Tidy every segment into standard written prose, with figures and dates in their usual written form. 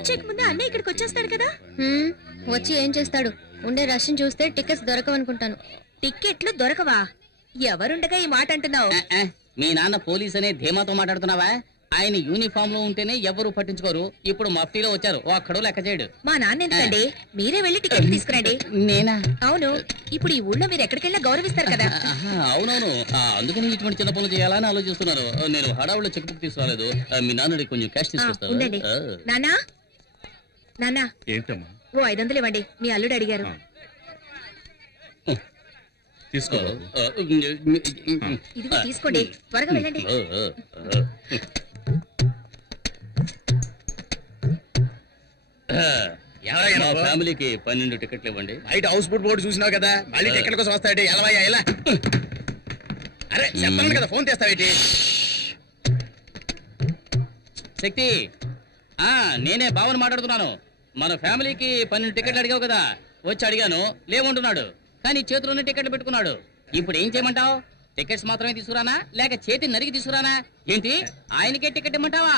Start చేయకముందే అన్నయ్య ఇక్కడికి వచ్చేస్తాడు కదా. వచ్చి ఏం చేస్తాడు? ఉండే రష్ని చూస్తే టికెట్స్ దొరకవనుకుంటాను. టిక్కెట్లు దొరకవా? ఎవరుండగా ఈ మాట అంటున్నావు? మీ నాన్న పోలీస్ అనే ధీమాతో మాట్లాడుతున్నావా? ఆయన యూనిఫామ్ లో ఉంటేనే ఎవరు పట్టించుకోరు. ఇప్పుడు మఫ్టీలో వచ్చారు, ఒక్కడో లెక్క చేయడు. మా నాన్న ఎందుకండి? మీరే వెళ్ళి టికెట్లు తీసుకురండి. నేనా? అవును, ఇప్పుడు ఈ ఊళ్ళో మీరు ఎక్కడికెళ్ళా గౌరవిస్తారు కదా. అవునవును, అందుకని ఇటువంటి చిన్న పనులు చేయాలని ఆలోచిస్తున్నారు. నేను హడావులో చెక్ బుక్ తీసుకురాలేదు. మీ నాన్నడి కొంచెం క్యాష్ తీసుకొస్తాను. నాన్నా నాన్నా, ఏంటమ్మా? ఓ 500 ఇవ్వండి, మీ అల్లుడు అడిగారు. తీసుకో. ఇదిగో తీసుకోండి, త్వరగా వెళ్ళండి. ఫ్యామిలీకి 12 టికెట్లు ఇవ్వండి. బయట హౌస్ బోర్డు చూసినావు కదా, మళ్ళీ టికెట్ కోసం వస్తాడు. ఎలా ఎలా? అరే చెప్పాను కదా, ఫోన్ చేస్తావేటి? శక్తి, నేనే భావన మాట్లాడుతున్నాను. మన ఫ్యామిలీకి 12 టికెట్లు అడిగావు కదా, వచ్చి అడిగాను, లేవంటున్నాడు. కానీ చేతిలోనే టికెట్లు పెట్టుకున్నాడు. ఇప్పుడు ఏం చేయమంటావు? టికెట్స్ మాత్రమే తీసుకురానా, లేక చేతి నరికి తీసుకురానా? ఏంటి, ఆయనకే టికెట్ ఇమ్మంటావా?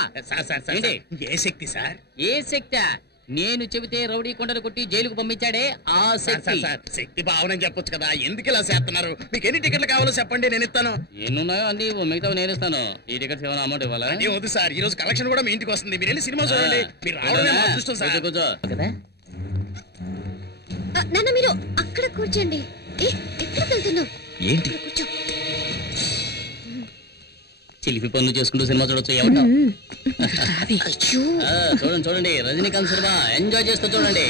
ఏ శక్తి సార్? ఏ శక్తి? నేను చెబితే రౌడీ కొండలు కొట్టి జైలుకు పంపించాడే ఆ శక్తి. శక్తి భావనని చెప్పొచ్చు కదా, ఎందుకు ఇలా చేస్తున్నారు? మీకు ఎన్ని టికెట్లు కావాలో చెప్పండి, నేను ఇస్తాను. ఎన్నున్నాయో అన్ని, మిగతా నేను ఇస్తాను. ఈ టికెట్స్ ఏమైనా అమౌంట్ ఇవ్వాలా? వద్దు సార్, ఈ రోజు కలెక్షన్ కూడా మీ ఇంటికి వస్తుంది. మీరు వెళ్ళి సినిమా చూడండి. మీరు రావడమే మా అదృష్టం సార్. కూర్చో కదా. నాన్న మీరు అక్కడ కూర్చోండి. ఎక్కడికి వెళ్తున్నావు? ఏంటి కూర్చో. చిలిపి పనులు చేసుకుంటూ సినిమా చూడొచ్చు. ఏమంటావు? చూడండి చూడండి, రజనీకాంత్ సినిమా ఎంజాయ్ చేస్తూ చూడండి.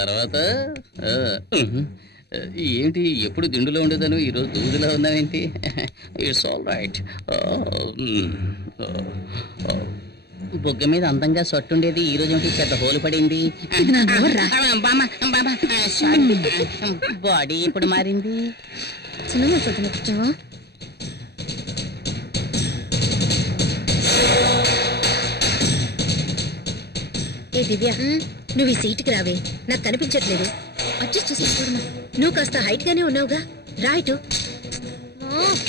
తర్వాత ఏంటి, ఎప్పుడు దిండులో ఉండేదాను, ఈరోజు దూదులో ఉన్నావేంటి? It's all right. బొగ్గ మీద అందంగా సొట్టుండేది, ఈ రోజు ఏంటి పెద్ద హోలు పడింది? బాడీ ఇప్పుడు మారింది. సినిమా చూద్దాం, కూర్చోవా? ఏ దివ్య, నువ్వు ఈ సీటుకి రావే, నాకు కనిపించట్లేదు. అడ్జస్ట్ చేసి చూడమా. నువ్వు కాస్త హైట్ గానే ఉన్నావుగా, రైట్.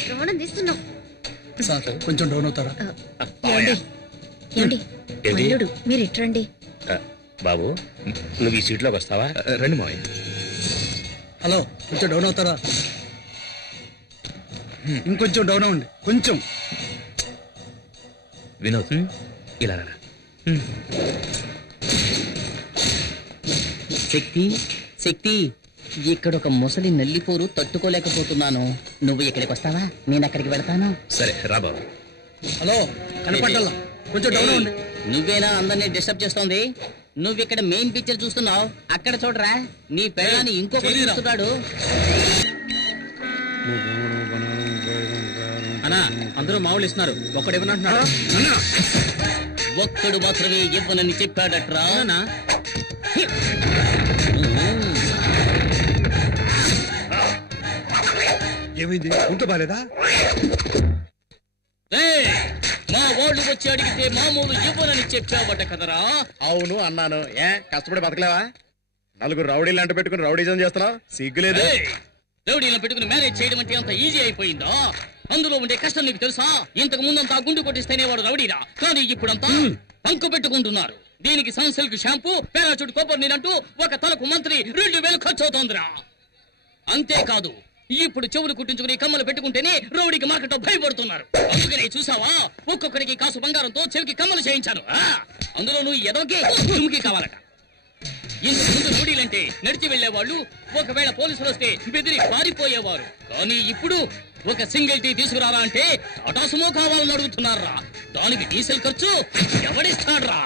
ప్రాణం తీస్తున్నావు. కొంచెం డౌన్ అవుతారా? ఏమండి అల్లుడు, మీరు ఇట్రండి. బాబు, నువ్వు ఈ సీట్లోకి వస్తావా? రండి మావయ్య. హలో, కొంచెం డౌన్ అవుతారా? ఇంకొంచెం డౌన్ అవ్వండి, కొంచెం. వినోద్, ఇలా రా. శక్తి శక్తి, ఇక్కడ ఒక ముసలి నల్లిపోరు తట్టుకోలేకపోతున్నాను. నువ్వు ఇక్కడికి వస్తావా? నేను అక్కడికి వెళ్తాను. సరే రా బాబు. హలో, కనపడ్డాలా? కొంచెం డౌన్ అవ్వండి. నువ్వేనా అందరినీ డిస్టర్బ్ చేస్తోంది? నువ్వు ఇక్కడ మెయిన్ పిక్చర్ చూస్తున్నావు, అక్కడ చూడరా, నీ పెళ్ళాన్ని ఇంకొకటి చూస్తున్నాడు. అన్నా, అందరూ మామూలు ఇస్తున్నారు, ఒక్కడు ఇవ్వనంటున్నాడు. ఒక్కడు మాత్రమే ఇవ్వనని చెప్పాడట్రా. ఏమైంది? ఉంట బాలేదా? మా వాళ్ళు వచ్చి అడిగితే మామూలు ఇవ్వనని చెప్పావట కదరా? అవును అన్నాను. కష్టపడి బతకలేవా? నలుగురు రౌడీలు అంట పెట్టుకుని రౌడీజం చేస్తున్నావు, సిగ్గులేదు? రౌడీలను పెట్టుకుని మ్యారేజ్ చేయడం అంటే అంత ఈజీ అయిపోయిందా? అందులో ఉండే కష్టం నీకు తెలుసా? ఇంతకు ముందంతా గుండు కొట్టిస్తేనే వాడు రౌడీరా, కానీ ఇప్పుడంతా పంకు పెట్టుకుంటున్నారు. దీనికి సన్సిల్క్ షాంపూ, పారాచూట్ కొబ్బరి నీరంటూ ఒక తలకు మంత్రి 2000 ఖర్చు అవుతోందిరా. అంతేకాదు, ఇప్పుడు చెవులు కుట్టించుకుని కమ్మలు పెట్టుకుంటేనే రౌడీకి మార్కెట్ భయపడుతున్నారు. అందుకనే చూసావా, ఒక్కొక్కడికి కాసు బంగారంతో చెవికి కమ్మలు చేయించాను. అందులో నువ్వు ఎదోకే చుముకి కావాలట. ఇంతకు ముందు రౌడీలంటే నడిచి వెళ్లేవాళ్ళు, ఒకవేళ పోలీసులు వస్తే బెదిరి పారిపోయేవారు. కానీ ఇప్పుడు ఒక సింగిల్ టీ తీసుకురారా అంటే టాటా సుమో కావాలని అడుగుతున్నారా. దానికి డీజిల్ ఖర్చు ఎవడిస్తాడ్రా?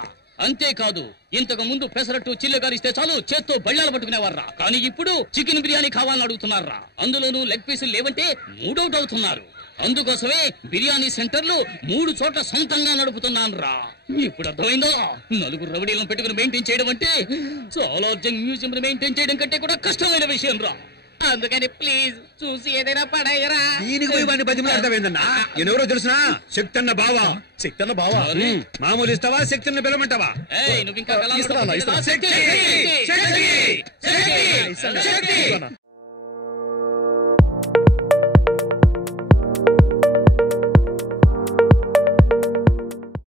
అంతేకాదు, ఇంతకు ముందు పెసరట్టు చిల్లగారిస్తే చాలు చేత్తో బళ్ళాలు పట్టుకునేవారా. కానీ ఇప్పుడు చికెన్ బిర్యానీ కావాలని అడుగుతున్నారా. అందులోనూ లెగ్ పీసులు లేవంటే మూడౌట్ అవుతున్నారు. అందుకోసమే బిర్యానీ సెంటర్లు 3 చోట్ల సొంతంగా నడుపుతున్నాను. ఇప్పుడు అర్థమైందో? నలుగురు రౌడీలను పెట్టుకుని మెయింటైన్ చేయడం అంటే చాలా మ్యూజియం మెయింటైన్ చేయడం కంటే కూడా కష్టమైన విషయం రా. అందుకని ప్లీజ్ చూసి ఏదైనా పడేయరా. దీనికి పోయి వాడిని బతిమలాడతావేందన్నా? నేనెవరో తెలుసునా? శక్తన్న బావా. శక్తన్న బావా? మామూలు ఇస్తావా, శక్తిని పిలవమంటావా? నువ్వు ఇంకా